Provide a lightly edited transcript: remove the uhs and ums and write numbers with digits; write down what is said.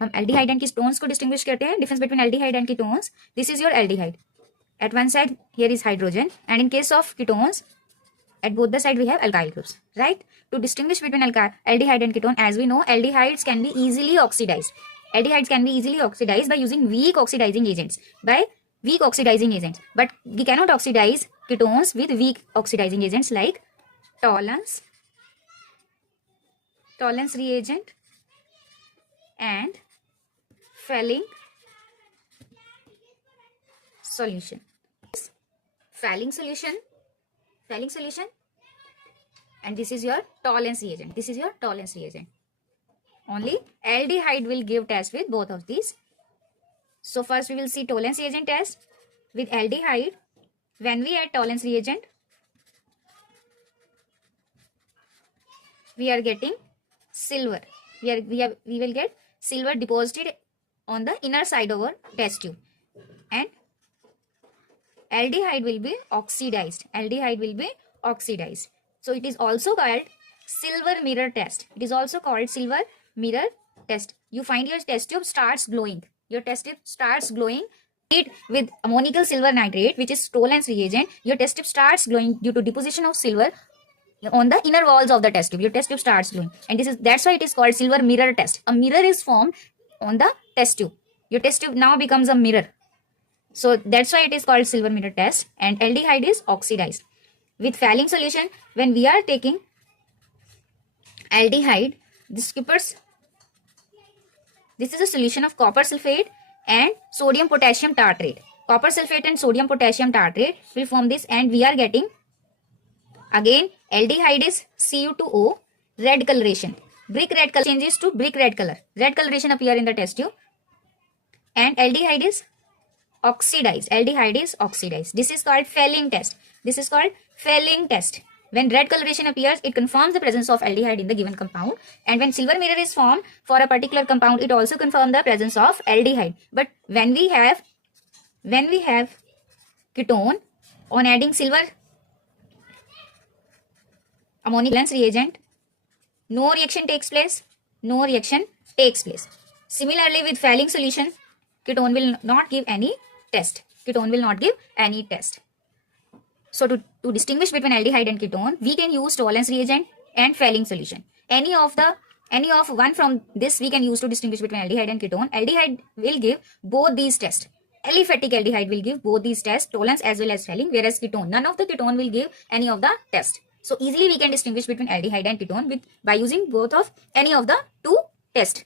हम aldehyde and ketones को distinguish करते हैं. Difference between aldehyde and ketones. This is your aldehyde. At one side here is hydrogen, and in case of ketones, at both the side we have alkyl groups, right? To distinguish between aldehyde and ketone, as we know, aldehydes can be easily oxidized. Aldehydes can be easily oxidized by using weak oxidizing agents. But we cannot oxidize ketones with weak oxidizing agents like Tollens reagent and Fehling solution. Fehling solution, and this is your Tollens reagent. Only aldehyde will give test with both of these. So first we will see Tollens reagent test with aldehyde. When we add Tollens reagent, we are getting silver. We will get silver deposited on the inner side of our test tube, and aldehyde will be oxidized. So it is also called silver mirror test. You find your test tube starts glowing. It with ammonical silver nitrate, which is Tollens reagent, your test tube starts glowing due to deposition of silver on the inner walls of the test tube. Your test tube starts glowing, and that's why it is called silver mirror test. A mirror is formed on the test tube. Your test tube now becomes a mirror. So that's why it is called silver mirror test, and aldehyde is oxidized. With Fehling solution, when we are taking aldehyde, this is a solution of copper sulfate and sodium potassium tartrate. Copper sulfate and sodium potassium tartrate will form this, and we are getting again aldehyde is Cu2O, red coloration. Brick red color changes to brick red color. Red coloration appear in the test tube, and aldehyde is oxidized. This is called Fehling test. When red coloration appears, it confirms the presence of aldehyde in the given compound, and when silver mirror is formed for a particular compound, it also confirms the presence of aldehyde. But when we have ketone, on adding silver ammonium reagent, no reaction takes place. Similarly, with Fehling solution, ketone will not give any test. So to distinguish between aldehyde and ketone, we can use Tollens reagent and Fehling solution. Any of one from this we can use to distinguish between aldehyde and ketone. Aldehyde will give both these tests. Aliphatic aldehyde will give both these tests, Tollens as well as Fehling, whereas none of the ketone will give any of the tests. So easily we can distinguish between aldehyde and ketone by using both of any of the two tests.